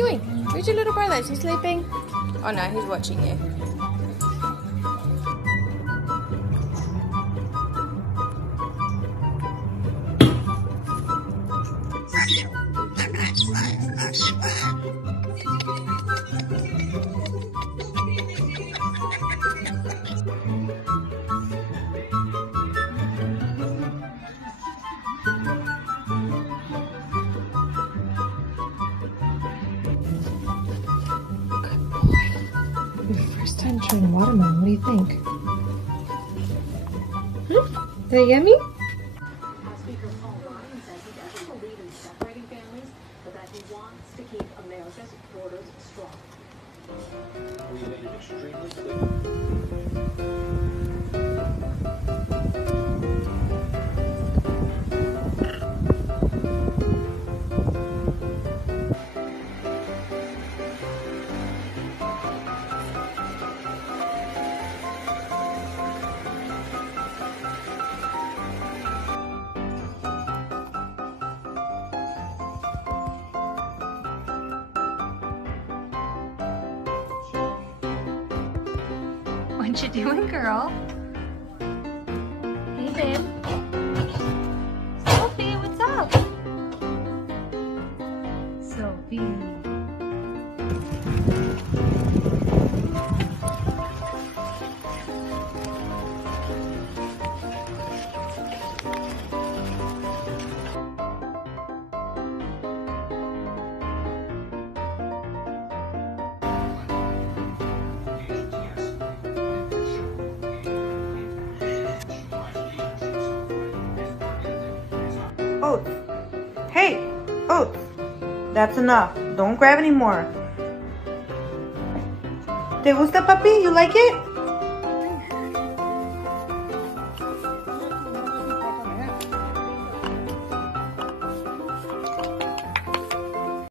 doing? Where's your little brother? Is he sleeping? Oh no, he's watching you. First time trying watermelon, what do you think? Is that yummy? Speaker Paul Ryan says he doesn't believe in separating families, but that he wants to keep America's borders strong. We made it extremely clear. What you doing, girl? Hey, babe. Sophie, what's up? Sophie. Oats. Hey, Oats. That's enough. Don't grab anymore. ¿Te gusta, papi? You like it?